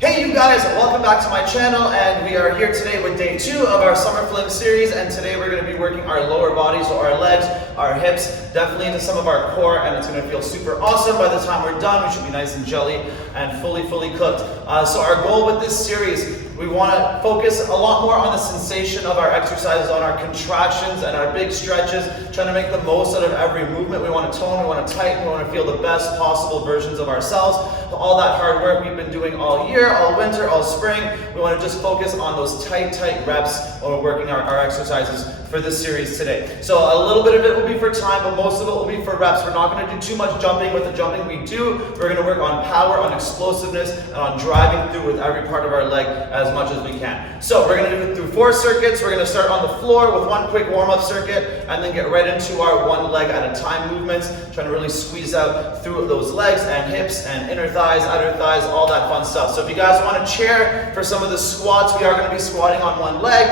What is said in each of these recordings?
Hey you guys, welcome back to my channel, and we are here today with day 2 of our summer fling series, and today we're going to be working our lower body, so our legs, our hips, definitely into some of our core, and it's going to feel super awesome. By the time we're done, we should be nice and jelly and fully cooked. So our goal with this series, we want to focus a lot more on the sensation of our exercises, on our contractions and our big stretches, trying to make the most out of every movement. We want to tone, we want to tighten, we want to feel the best possible versions of ourselves. All that hard work we've been doing all year, all winter, all spring, we want to just focus on those tight reps when we're working our exercises for this series today. So a little bit of it will be for time, but most of it will be for reps. We're not going to do too much jumping. With the jumping we do, we're going to work on power, on explosiveness, and on driving through with every part of our leg as much as we can. So we're going to do it through 4 circuits. We're going to start on the floor with one quick warm-up circuit, and then get right into our one leg at a time movements, trying to really squeeze out through those legs and hips and inner thighs, outer thighs, all that fun stuff. So if you guys want to chair for some of the squats, we are going to be squatting on one leg.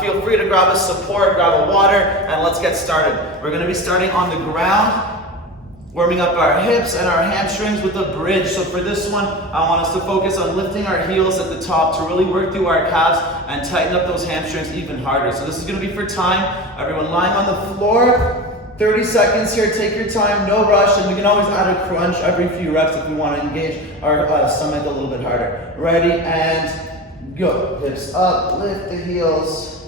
Feel free to grab a support, grab a water, and let's get started. We're going to be starting on the ground, warming up our hips and our hamstrings with a bridge. So for this one, I want us to focus on lifting our heels at the top to really work through our calves and tighten up those hamstrings even harder. So this is going to be for time. Everyone lying on the floor. 30 seconds here, take your time, no rush, and we can always add a crunch every few reps if we want to engage our stomach a little bit harder. Ready, and go. Hips up, lift the heels,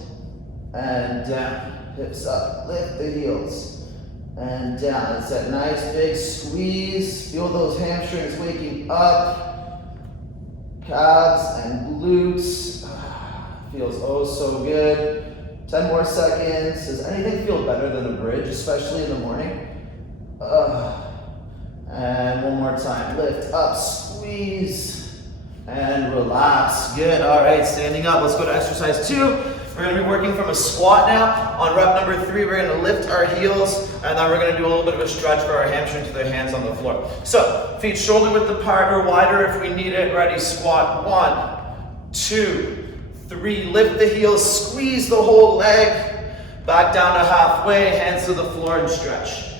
and down. Hips up, lift the heels, and down. It's that nice big squeeze. Feel those hamstrings waking up. Calves and glutes. Feels oh so good. 10 more seconds. Does anything feel better than a bridge, especially in the morning? And one more time. Lift up, squeeze, and relax. Good. All right, standing up. Let's go to exercise 2. We're going to be working from a squat now. On rep number 3, we're going to lift our heels, and then we're going to do a little bit of a stretch for our hamstrings with our hands on the floor. So, feet shoulder width apart or wider if we need it. Ready, squat. 1, 2, 3, lift the heels, squeeze the whole leg, back down to halfway, hands to the floor and stretch.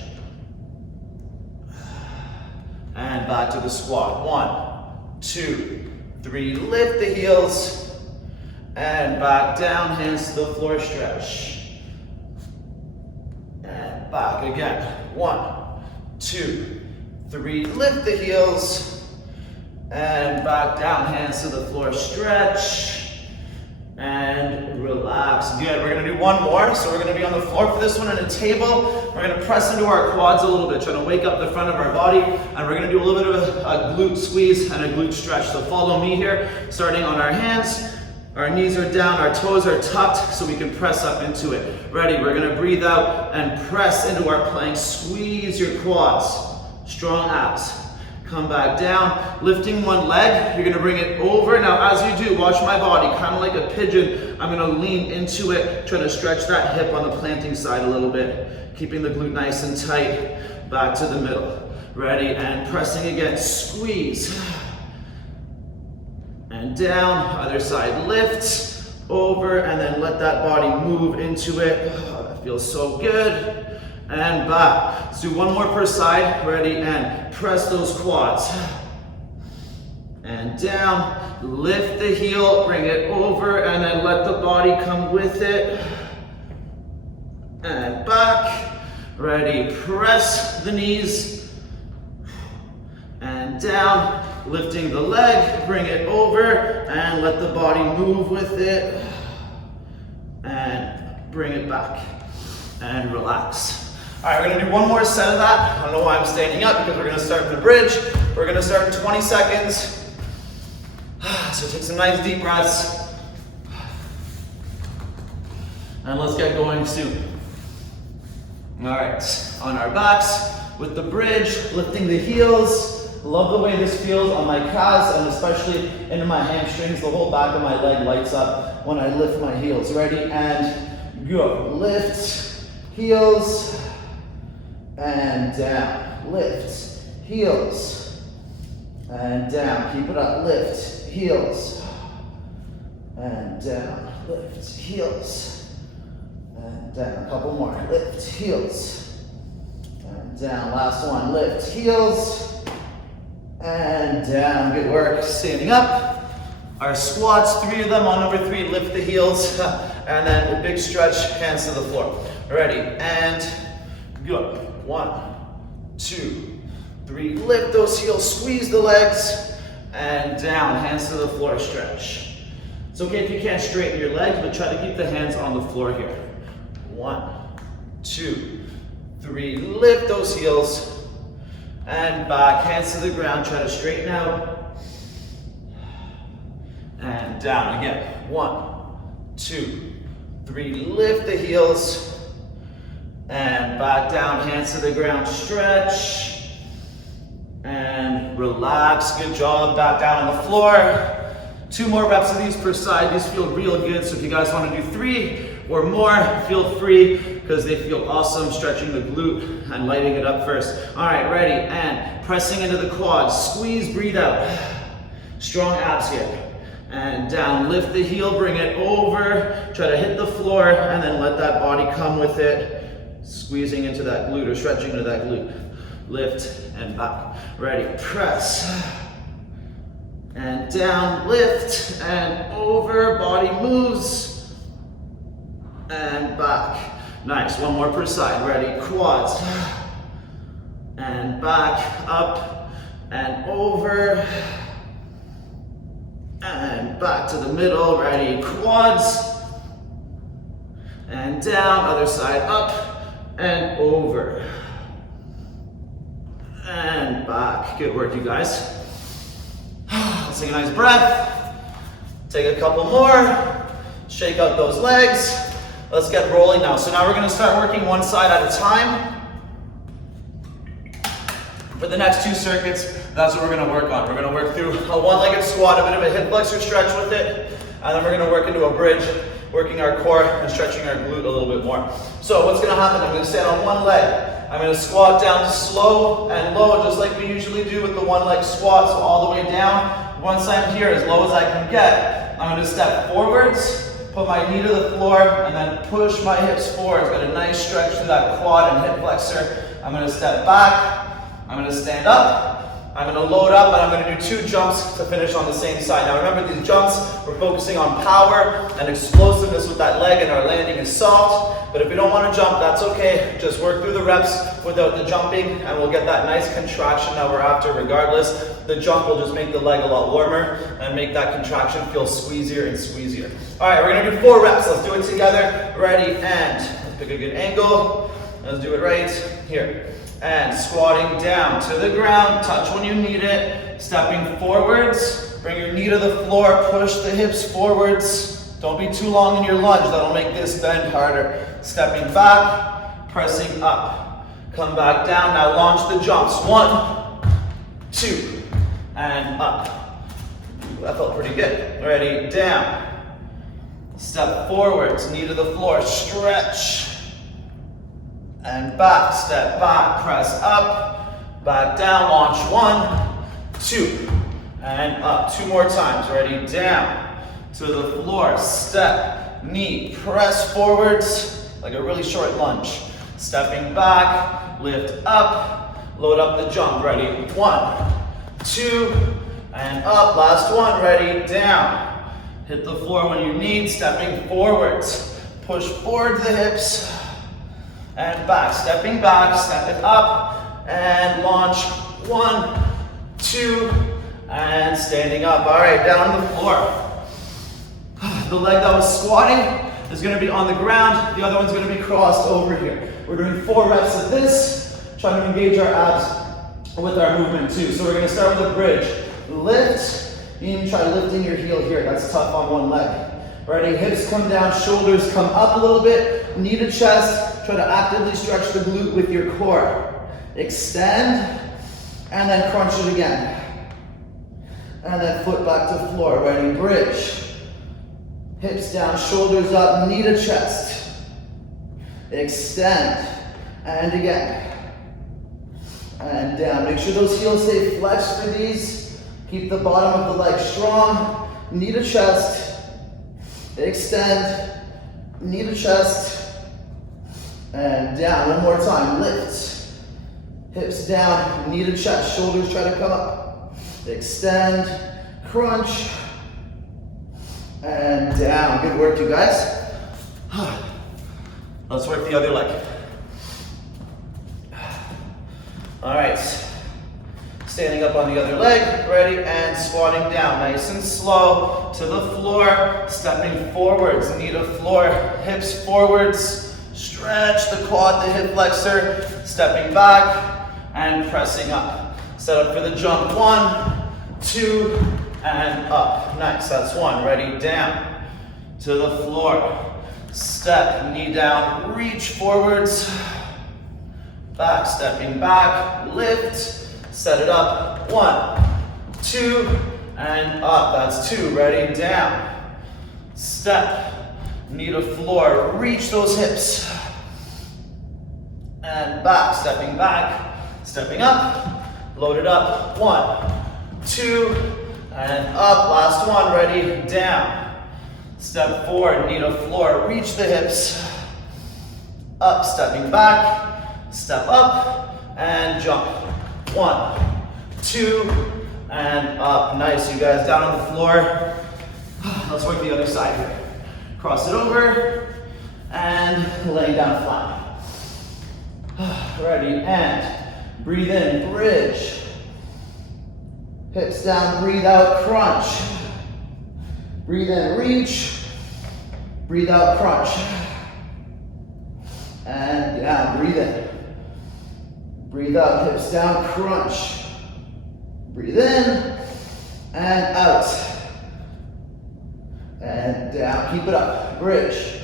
And back to the squat. 1, 2, 3, lift the heels, and back down, hands to the floor, stretch. And back again. 1, 2, 3, lift the heels, and back down, hands to the floor, stretch. And relax. Good. We're going to do one more. So we're going to be on the floor for this one on a table. We're going to press into our quads a little bit, trying to wake up the front of our body. And we're going to do a little bit of a glute squeeze and a glute stretch. So follow me here, starting on our hands. Our knees are down, our toes are tucked, so we can press up into it. Ready? We're going to breathe out and press into our plank. Squeeze your quads. Strong abs. Come back down, lifting one leg, you're gonna bring it over. Now as you do, watch my body, kind of like a pigeon. I'm gonna lean into it, trying to stretch that hip on the planting side a little bit, keeping the glute nice and tight, back to the middle. Ready, and pressing again, squeeze. And down, other side, lift, over, and then let that body move into it. Oh, that feels so good. And back. Let's do one more per side. Ready, and press those quads. And down. Lift the heel, bring it over, and then let the body come with it. And back. Ready, press the knees. And down. Lifting the leg, bring it over, and let the body move with it. And bring it back. And relax. All right, we're gonna do one more set of that. I don't know why I'm standing up, because we're gonna start with the bridge. We're gonna start in 20 seconds. So take some nice deep breaths. And let's get going soon. All right, on our backs with the bridge, lifting the heels. Love the way this feels on my calves and especially into my hamstrings. The whole back of my leg lights up when I lift my heels. Ready, and go. Lift, heels, and down. Lift, heels, and down. Keep it up. Lift, heels, and down. Lift, heels, and down. A couple more. Lift, heels, and down. Last one. Lift, heels, and down. Good work. Standing up. Our squats, 3 of them. On number 3, lift the heels, and then a big stretch, hands to the floor. Ready, and good. 1, 2, 3. Lift those heels, squeeze the legs, and down, hands to the floor, stretch. It's okay if you can't straighten your legs, but try to keep the hands on the floor here. 1, 2, 3. Lift those heels, and back, hands to the ground, try to straighten out. And down again. 1, 2, 3. Lift the heels. And back down, hands to the ground, stretch. And relax, good job. Back down on the floor. 2 more reps of these per side. These feel real good, so if you guys want to do 3 or more, feel free, because they feel awesome, stretching the glute and lighting it up first. All right, ready, and pressing into the quads. Squeeze, breathe out. Strong abs here. And down, lift the heel, bring it over, try to hit the floor, and then let that body come with it, squeezing into that glute or stretching into that glute. Lift and back. Ready, press. And down, lift, and over, body moves, and back. Nice, 1 more per side. Ready, quads, and back, up, and over, and back to the middle. Ready, quads, and down, other side, up, and over, and back. Good work, you guys. Let's take a nice breath. Take a couple more. Shake out those legs. Let's get rolling now. So now we're gonna start working one side at a time. For the next 2 circuits, that's what we're gonna work on. We're gonna work through a one-legged squat, a bit of a hip flexor stretch with it, and then we're gonna work into a bridge, working our core and stretching our glute a little bit more. So what's gonna happen, I'm gonna stand on one leg. I'm gonna squat down slow and low, just like we usually do with the one leg squat, so all the way down. Once I'm here, as low as I can get, I'm gonna step forwards, put my knee to the floor, and then push my hips forward. Get a nice stretch through that quad and hip flexor. I'm gonna step back, I'm gonna stand up, I'm gonna load up, and I'm gonna do 2 jumps to finish on the same side. Now remember, these jumps, we're focusing on power and explosiveness with that leg, and our landing is soft. But if you don't wanna jump, that's okay. Just work through the reps without the jumping, and we'll get that nice contraction that we're after regardless. The jump will just make the leg a lot warmer and make that contraction feel squeezier and squeezier. All right, we're gonna do 4 reps. Let's do it together. Ready, and let's pick a good angle. Let's do it right here. And squatting down to the ground, touch when you need it. Stepping forwards, bring your knee to the floor, push the hips forwards. Don't be too long in your lunge, that'll make this bend harder. Stepping back, pressing up. Come back down, now launch the jumps. 1, 2, and up. Ooh, that felt pretty good. Ready, down. Step forwards, knee to the floor, stretch. And back, step back, press up, back down, launch 1, 2, and up. 2 more times. Ready, down to the floor, step, knee, press forwards like a really short lunge. Stepping back, lift up, load up the jump. Ready, 1, 2, and up. Last one. Ready, down. Hit the floor when you need. Stepping forwards, push forward the hips. And back, stepping back, step it up, and launch 1, 2, and standing up. All right, down on the floor. The leg that was squatting is gonna be on the ground. The other one's gonna be crossed over here. We're doing 4 reps of this, trying to engage our abs with our movement too. So we're gonna start with a bridge. Lift, you can try lifting your heel here. That's tough on one leg. Ready, hips come down, shoulders come up a little bit, knee to chest, try to actively stretch the glute with your core. Extend, and then crunch it again. And then foot back to floor, ready, bridge. Hips down, shoulders up, knee to chest. Extend, and again. And down, make sure those heels stay flexed for these. Keep the bottom of the leg strong, knee to chest. Extend, knee to chest, and down. One more time, lift. Hips down, knee to chest, shoulders try to come up. Extend, crunch, and down. Good work, you guys. Let's work the other leg. All right, standing up on the other leg, ready, and squatting down, nice and slow to the floor, stepping forwards, knee to floor, hips forwards, stretch the quad, the hip flexor, stepping back, and pressing up. Set up for the jump, 1, 2, and up. Nice, that's 1, ready, down, to the floor, step, knee down, reach forwards, back, stepping back, lift, set it up, 1, 2, and up, that's 2, ready, down, step, knee to floor, reach those hips, and back, stepping up, load it up, 1, 2, and up, last one, ready, down, step forward, knee to floor, reach the hips, up, stepping back, step up, and jump, 1, 2, and up, nice, you guys, down on the floor. Let's work the other side here. Cross it over, and laying down flat. Ready, and breathe in, bridge. Hips down, breathe out, crunch. Breathe in, reach. Breathe out, crunch. And down, breathe in. Breathe out, hips down, crunch. Breathe in, and out. And down, keep it up, bridge.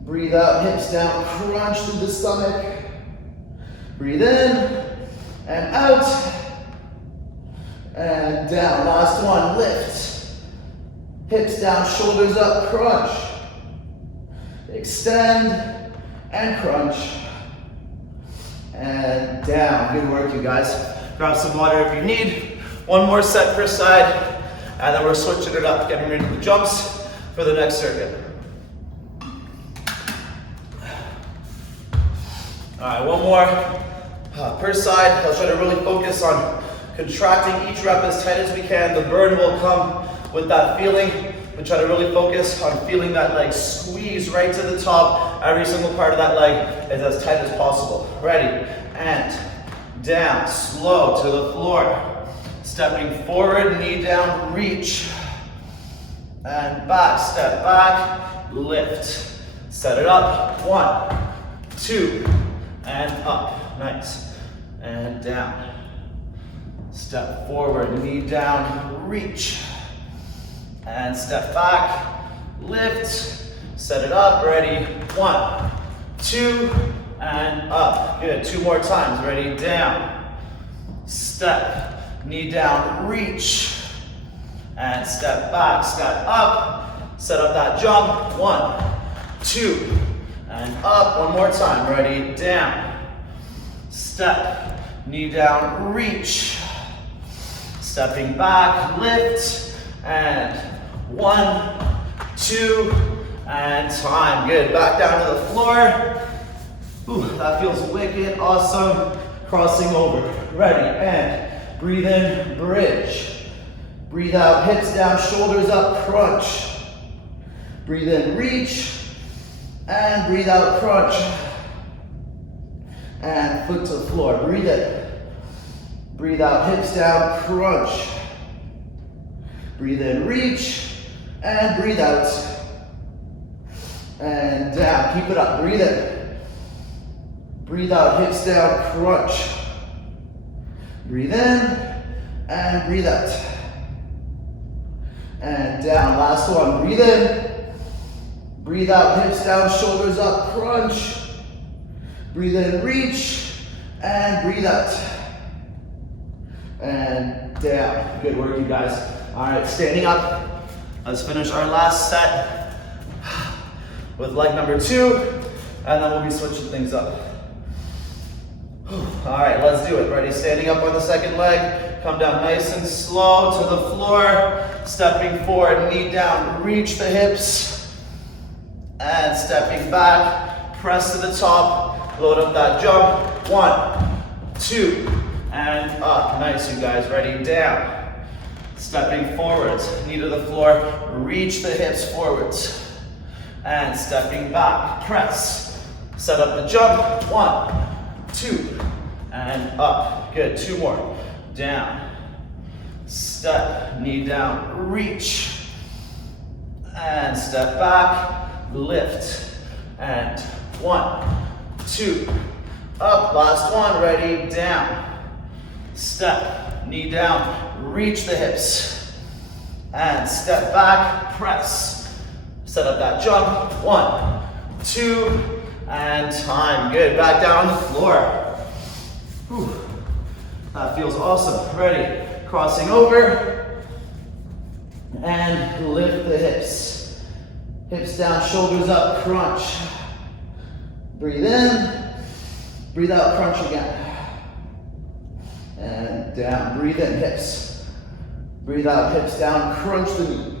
Breathe out, hips down, crunch through the stomach. Breathe in, and out, and down. Last one, lift. Hips down, shoulders up, crunch. Extend, and crunch. And down. Good work, you guys. Grab some water if you need. One more set per side, and then we're switching it up, getting ready for the jumps for the next circuit. All right, one more per side. I'll try to really focus on contracting each rep as tight as we can. The burn will come with that feeling. We try to really focus on feeling that leg squeeze right to the top. Every single part of that leg is as tight as possible. Ready, and down, slow to the floor. Stepping forward, knee down, reach. And back, step back, lift. Set it up, 1, 2, and up. Nice. And down. Step forward, knee down, reach. And step back, lift, set it up, ready, 1, 2, and up. Good, 2 more times, ready, down, step, knee down, reach, and step back, step up, set up that jump, 1, 2, and up, 1 more time, ready, down, step, knee down, reach, stepping back, lift, and 1, 2, and time. Good, back down to the floor. Ooh, that feels wicked, awesome. Crossing over, ready, and breathe in, bridge. Breathe out, hips down, shoulders up, crunch. Breathe in, reach, and breathe out, crunch. And foot to the floor, breathe in. Breathe out, hips down, crunch. Breathe in, reach, and breathe out. And down, keep it up, breathe in. Breathe out, hips down, crunch. Breathe in, and breathe out. And down, last one, breathe in. Breathe out, hips down, shoulders up, crunch. Breathe in, reach, and breathe out. And down. Good work, you guys. All right, standing up. Let's finish our last set with leg number 2, and then we'll be switching things up. All right, let's do it. Ready? Standing up on the second leg. Come down nice and slow to the floor. Stepping forward, knee down, reach the hips. And stepping back, press to the top, load up that jump. 1, 2, and up. Nice, you guys. Ready? Down. Stepping forwards, knee to the floor, reach the hips forwards. And stepping back, press. Set up the jump, 1, 2, and up. Good, 2 more. Down, step, knee down, reach. And step back, lift. And 1, 2, up, last one, ready, down. Step, knee down, reach the hips. And step back, press. Set up that jump, 1, 2, and time. Good, back down on the floor. Whew. That feels awesome. Ready, crossing over. And lift the hips. Hips down, shoulders up, crunch. Breathe in, breathe out, crunch again. And down, breathe in, hips. Breathe out, hips down, crunch the knee.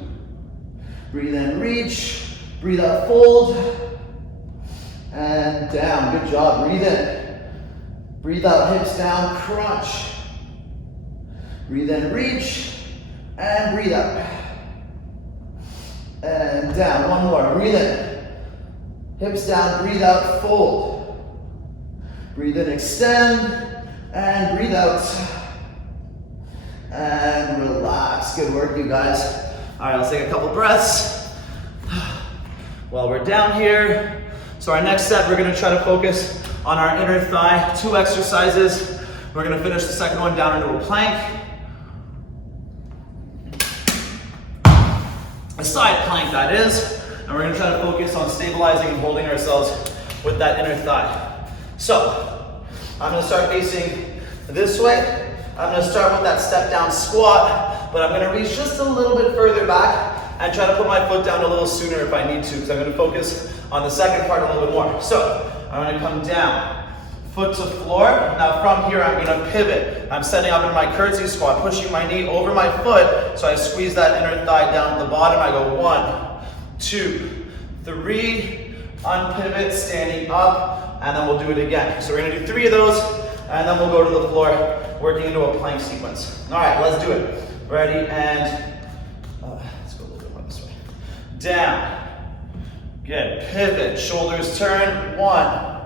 Breathe in, reach. Breathe out, fold. And down, good job, breathe in. Breathe out, hips down, crunch. Breathe in, reach. And breathe out. And down, one more, breathe in. Hips down, breathe out, fold. Breathe in, extend. And breathe out. And relax. Good work, you guys. All right, let's take a couple breaths. While we're down here. So our next set, we're gonna try to focus on our inner thigh. 2 exercises. We're gonna finish the second one down into a plank. A side plank, that is. And we're gonna try to focus on stabilizing and holding ourselves with that inner thigh. So, I'm gonna start facing this way. I'm gonna start with that step down squat, but I'm gonna reach just a little bit further back and try to put my foot down a little sooner if I need to, because I'm gonna focus on the second part a little bit more. So, I'm gonna come down, foot to floor. Now from here, I'm gonna pivot. I'm setting up in my curtsy squat, pushing my knee over my foot, so I squeeze that inner thigh down to the bottom. I go 1, 2, 3, unpivot, standing up, and then we'll do it again. So we're gonna do 3 of those, and then we'll go to the floor, working into a plank sequence. All right, let's do it. Ready, and let's go a little bit more this way. Down. Good, pivot, shoulders turn. 1,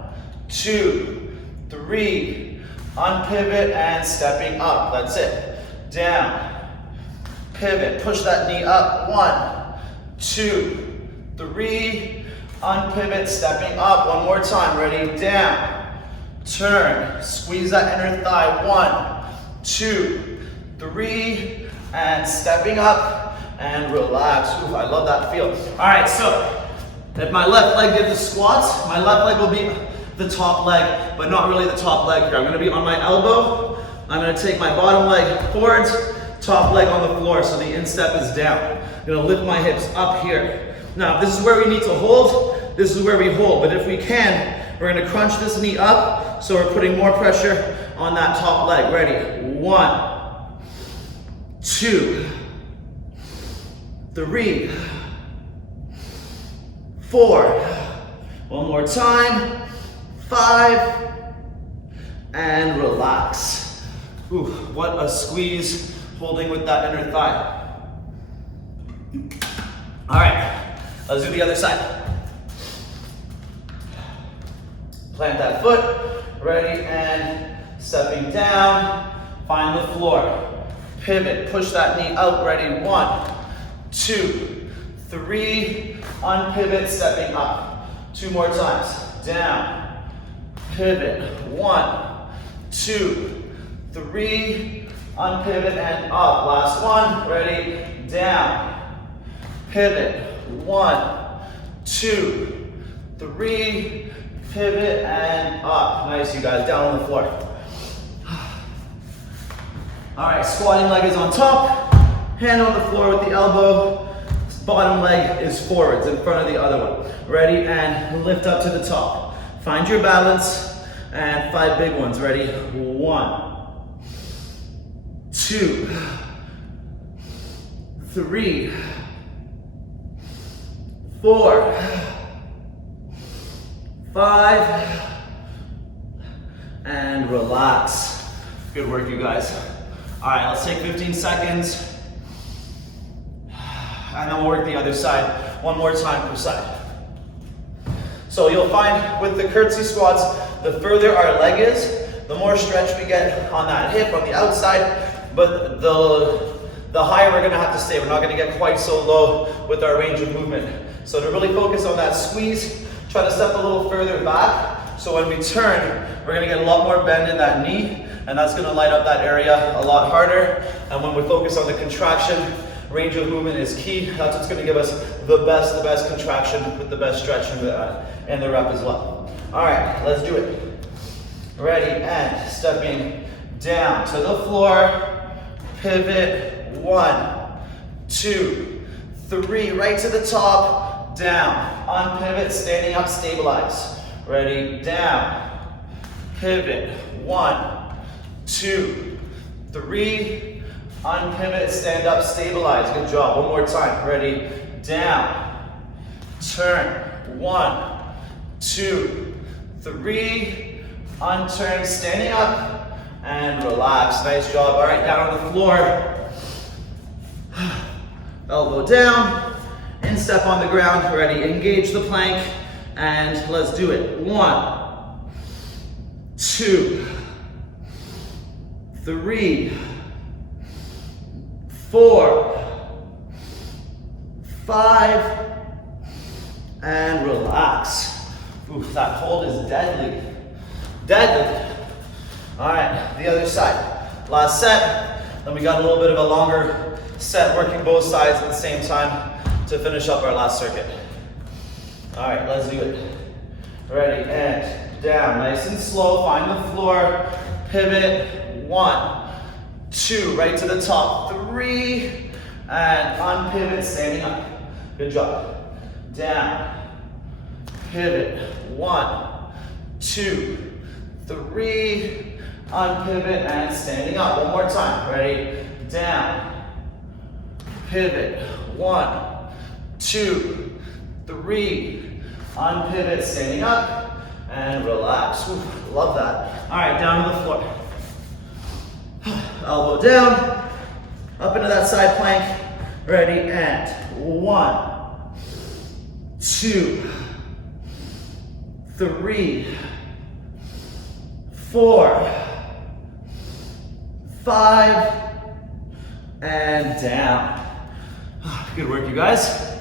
2, 3, unpivot, and stepping up. That's it. Down, pivot, push that knee up. 1, 2, 3, unpivot, stepping up. One more time, ready, down. Turn, squeeze that inner thigh, 1, 2, 3, and stepping up, and relax. Ooh, I love that feel. All right, so if my left leg did the squats, my left leg will be the top leg, but not really the top leg here. I'm gonna be on my elbow. I'm gonna take my bottom leg forwards, top leg on the floor, so the instep is down. I'm gonna lift my hips up here. Now, if this is where we need to hold, this is where we hold, but if we can, we're gonna crunch this knee up, so we're putting more pressure on that top leg. Ready? 1, 2, 3, 4. One more time. 5. And relax. Ooh, what a squeeze holding with that inner thigh. All right, let's do the other side. Plant that foot, ready, and stepping down, find the floor. Pivot, push that knee out, ready, 1, 2, 3, unpivot, stepping up. 2 more times, down, pivot, 1, 2, 3, unpivot, and up. Last one, ready, down, pivot, 1, 2, 3, pivot, and up. Nice, you guys, down on the floor. All right, squatting leg is on top, hand on the floor with the elbow, bottom leg is forwards in front of the other one. Ready, and lift up to the top. Find your balance, and 5 big ones. Ready, 1, 2, 3, 4, 5, and relax. Good work, you guys. All right, let's take 15 seconds. And then we'll work the other side one more time per side. So you'll find with the curtsy squats, the further our leg is, the more stretch we get on that hip on the outside, but the higher we're gonna have to stay. We're not gonna get quite so low with our range of movement. So to really focus on that squeeze, try to step a little further back. So when we turn, we're gonna get a lot more bend in that knee, and that's gonna light up that area a lot harder. And when we focus on the contraction, range of movement is key. That's what's gonna give us the best contraction with the best stretch in the rep as well. All right, let's do it. Ready, and stepping down to the floor, pivot, 1, 2, 3, right to the top, down, unpivot, standing up, stabilize. Ready, down, pivot, 1, 2, 3, unpivot, stand up, stabilize. Good job, one more time. Ready, down, turn, 1, 2, 3, unturn, standing up, and relax. Nice job. All right, down on the floor. Elbow down, instep on the ground. Ready, engage the plank, and let's do it. 1, 2, 3, 4, 5, and relax. Ooh, that hold is deadly. Deadly. All right, the other side. Last set. Then we got a little bit of a longer set, working both sides at the same time to finish up our last circuit. All right, let's do it. Ready, and down. Nice and slow. Find the floor. Pivot. 1, 2, right to the top. 3, and unpivot, standing up. Good job. Down. Pivot. 1, 2, 3, unpivot, and standing up. One more time. Ready? Down. Pivot. 1, 2, 3, unpivot, standing up, and relax. Ooh, love that. All right, down to the floor. Elbow down, up into that side plank. Ready, and 1, 2, 3, 4, 5, and down. Good work, you guys.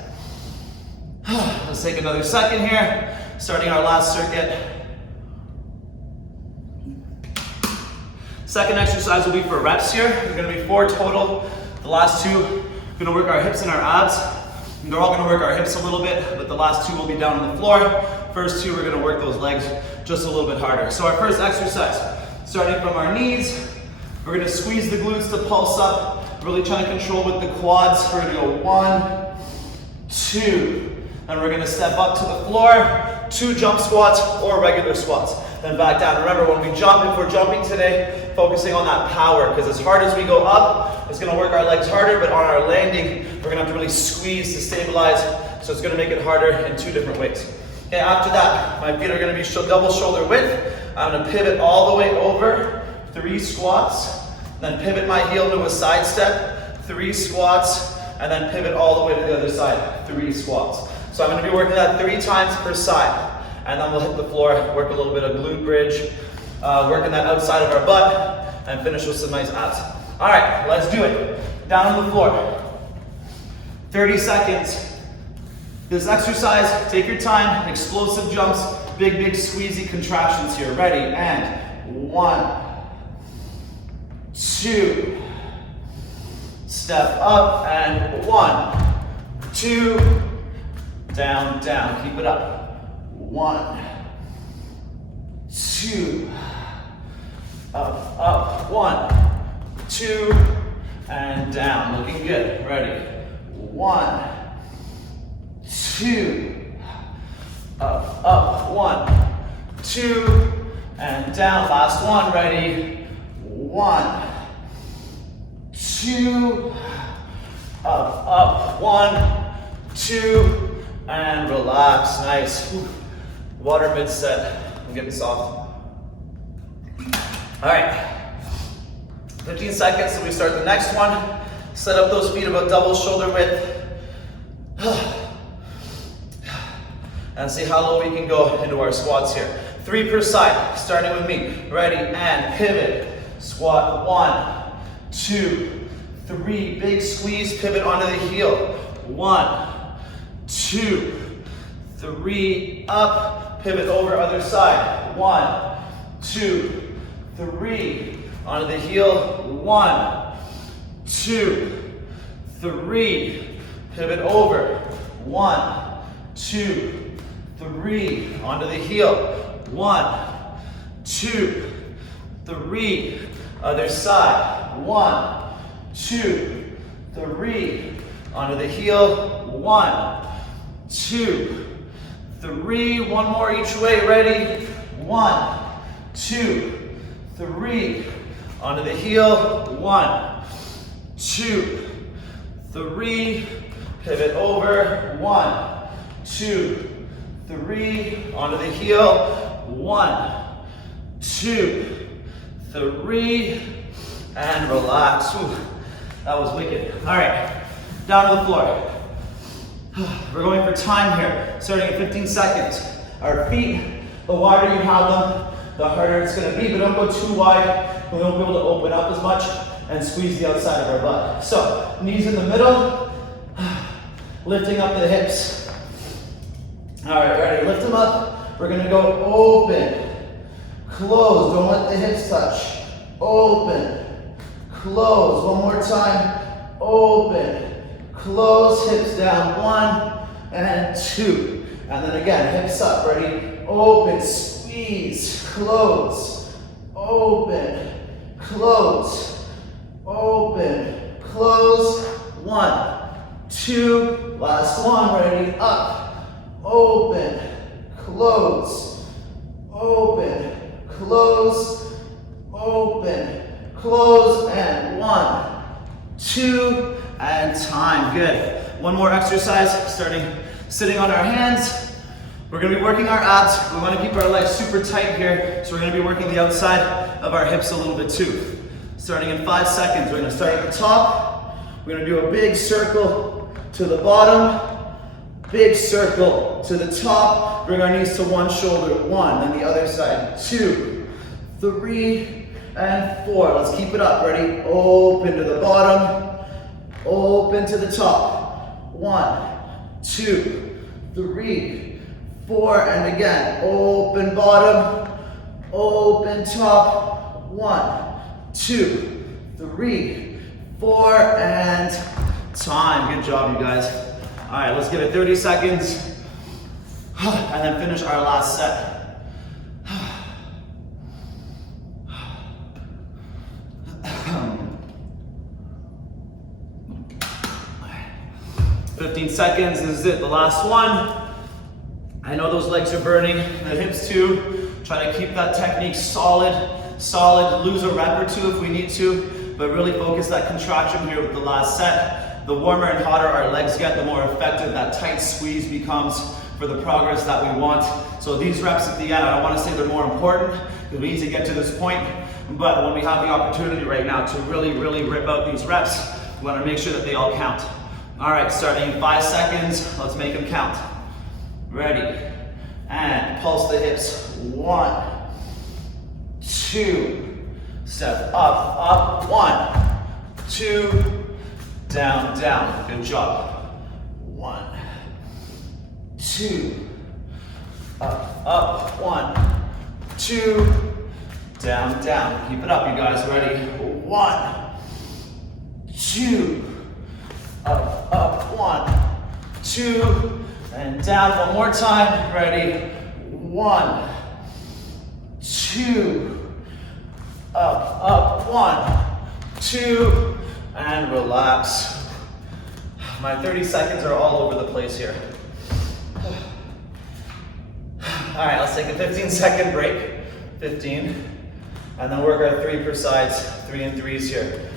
Let's take another second here, starting our last circuit. Second exercise will be for reps here. There's gonna be 4 total. The last 2, we're gonna work our hips and our abs. And they're all gonna work our hips a little bit, but the last 2 will be down on the floor. First 2, we're gonna work those legs just a little bit harder. So our first exercise, starting from our knees, we're gonna squeeze the glutes to pulse up, really trying to control with the quads. We're gonna go 1, 2, and we're gonna step up to the floor, 2 jump squats or regular squats, then back down. Remember, when we jump, if we're jumping today, focusing on that power, because as hard as we go up, it's gonna work our legs harder, but on our landing, we're gonna have to really squeeze to stabilize, so it's gonna make it harder in 2 different ways. Okay, after that, my feet are gonna be double shoulder width. I'm gonna pivot all the way over, 3 squats, then pivot my heel to a side step, 3 squats, and then pivot all the way to the other side, 3 squats. So I'm gonna be working that 3 times per side, and then we'll hit the floor, work a little bit of glute bridge, working that outside of our butt, and finish with some nice abs. All right, let's do it. Down on the floor. 30 seconds. This exercise, take your time, explosive jumps, big squeezy contractions here. Ready, and 1, 2, step up, and 1, 2, down, down, keep it up. 1, 2, up, 1, 2, and down, looking good. Ready, 1, 2, up, 1, 2, and down. Last one, ready, 1, 2, up, 1, 2, and relax. Nice. Water mid set. I'm getting soft. All right. 15 seconds, so we start the next one. Set up those feet about double shoulder width. And see how low we can go into our squats here. 3 per side, starting with me. Ready, and pivot. Squat, 1, 2, 3. Big squeeze, pivot onto the heel. 1, 2, 3. Up, pivot over other side. 1, 2, 3. Onto the heel. 1, 2, 3. Pivot over. 1, 2, 3. Onto the heel. 1, 2, 3. Other side. 1, 2, 3. Onto the heel. 1, 2, 3. One more each way. Ready? 1, 2, 3. Onto the heel. 1, 2, 3. Pivot over. 1, 2, 3. Onto the heel. 1, 2, 3. And relax. Ooh, that was wicked. All right, down to the floor. We're going for time here, starting at 15 seconds. Our feet, the wider you have them, the harder it's going to be, but don't go too wide. We won't be able to open up as much and squeeze the outside of our butt. So, knees in the middle, lifting up the hips. All right, ready, lift them up. We're going to go open, close, don't let the hips touch. Open, close, one more time. Open, close, hips down. 1 and 2. And then again, hips up, ready? Open, squeeze, close, open, close, open, close. 1, 2, last one, ready? Up, open, close, open, close, open, close, and 1, 2, and time. Good. One more exercise, starting sitting on our hands. We're going to be working our abs. We want to keep our legs super tight here, so we're going to be working the outside of our hips a little bit too. Starting in 5 seconds, we're going to start at the top. We're going to do a big circle to the bottom, big circle to the top. Bring our knees to one shoulder. 1, then the other side. 2, 3, and 4. Let's keep it up. Ready? Open to the bottom, open to the top. 1, 2, 3, 4, and again, open bottom, open top. 1, 2, 3, 4, and time. Good job, you guys. All right, let's give it 30 seconds, and then finish our last set. 15 seconds, this is it, the last one. I know those legs are burning, the hips too. Try to keep that technique solid, lose a rep or 2 if we need to, but really focus that contraction here with the last set. The warmer and hotter our legs get, the more effective that tight squeeze becomes for the progress that we want. So these reps at the end, I don't want to say they're more important, because we need to get to this point, but when we have the opportunity right now to really rip out these reps, we want to make sure that they all count. All right, starting in 5 seconds, let's make them count. Ready, and pulse the hips. 1, 2, step up, 1, 2, down. Good job. 1, 2, up, 1, 2, down. Keep it up, you guys. Ready? 1, 2, up, 1, 2, and down. One more time. Ready? 1, 2, up, 1, 2, and relax. My 30 seconds are all over the place here. All right, let's take a 15-second break. 15, and then work our 3 per sides, 3 and 3s here.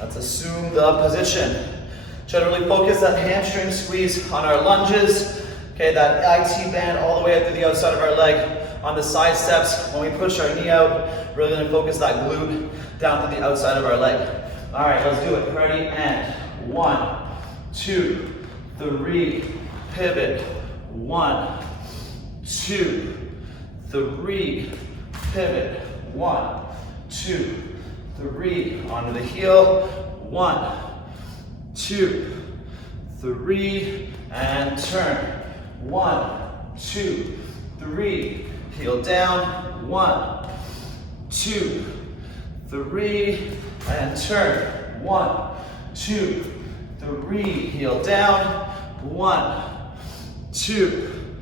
Let's assume the position. Try to really focus that hamstring squeeze on our lunges. Okay, that IT band all the way up to the outside of our leg. On the side steps, when we push our knee out, really gonna focus that glute down to the outside of our leg. All right, let's do it. Ready, and 1, 2, 3, pivot, 1, 2, 3, pivot, 1, 2, 3, onto the heel, 1, 2, 3, and turn, 1, 2, 3, heel down, 1, 2, 3, and turn, 1, 2, 3, heel down, 1, 2,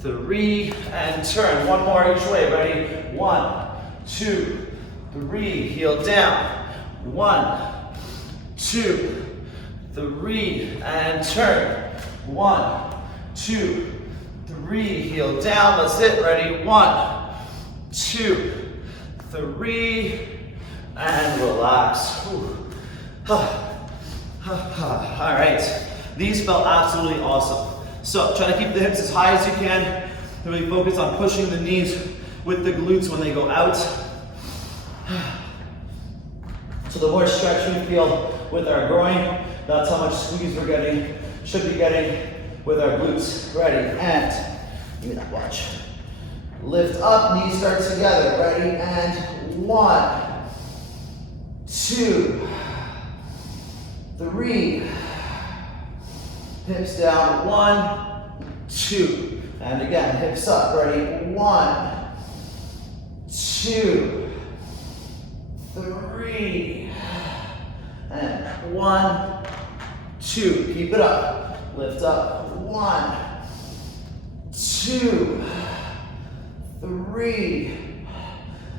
3, and turn. One more each way, ready? 1, 2, 3, heel down, 1, 2, 3, and turn, 1, 2, 3, heel down, let's hit, ready? 1, 2, 3, and relax. All right, these felt absolutely awesome. So try to keep the hips as high as you can. Really focus on pushing the knees with the glutes when they go out. So the more stretch we feel with our groin, that's how much squeeze we're getting, should be getting with our glutes. Ready, and give me that, watch. Lift up, knees start together. Ready, and 1, 2, 3. Hips down, 1, 2. And again, hips up, ready? 1, 2, 3. And 1, 2. Keep it up. Lift up, 1, 2, 3.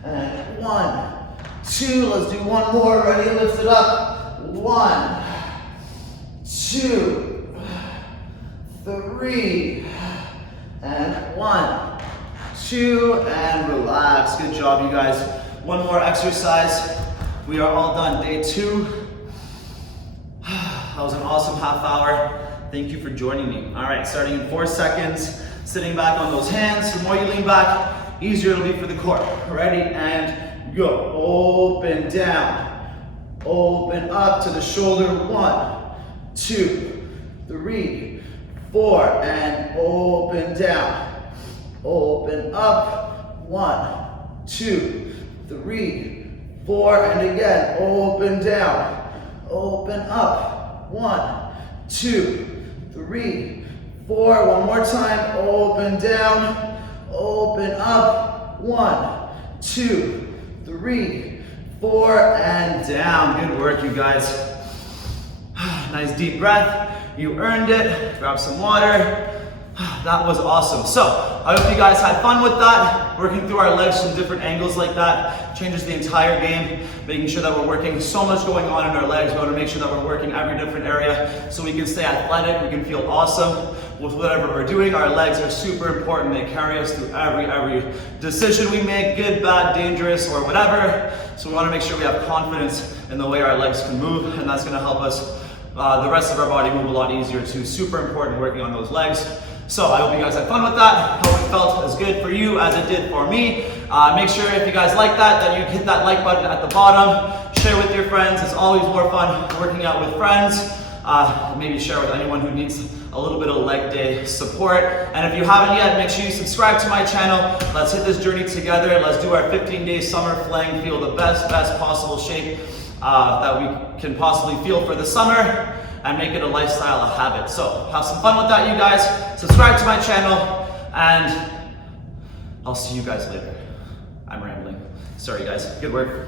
And 1, 2. Let's do one more, ready? Lift it up. 1, 2, 3, and 1, 2, and relax. Good job, you guys. One more exercise. We are all done. Day 2. That was an awesome half hour. Thank you for joining me. All right, starting in 4 seconds. Sitting back on those hands. The more you lean back, easier it'll be for the core. Ready, and go. Open down. Open up to the shoulder. 1, 2, 3, 4, and open down. Open up. 1, 2, 3, 4, and again, open down. Open up. 1, 2, 3, 4. One more time. Open down. Open up. 1, 2, 3, 4, and down. Good work, you guys. Nice deep breath. You earned it. Grab some water. That was awesome. So I hope you guys had fun with that. Working through our legs from different angles like that changes the entire game, making sure that we're working so much going on in our legs. We want to make sure that we're working every different area so we can stay athletic, we can feel awesome with whatever we're doing. Our legs are super important. They carry us through every decision we make, good, bad, dangerous, or whatever. So we want to make sure we have confidence in the way our legs can move, and that's going to help us the rest of our body move a lot easier too. Super important working on those legs. So I hope you guys had fun with that. Hope it felt as good for you as it did for me. Make sure if you guys like that you hit that like button at the bottom. Share with your friends. It's always more fun working out with friends. Maybe share with anyone who needs a little bit of leg day support. And if you haven't yet, make sure you subscribe to my channel. Let's hit this journey together. Let's do our 15-day summer fling. Feel the best possible shape that we can possibly feel for the summer, and make it a lifestyle, a habit. So have some fun with that, you guys. Subscribe to my channel, and I'll see you guys later. I'm rambling. Sorry, guys. Good work.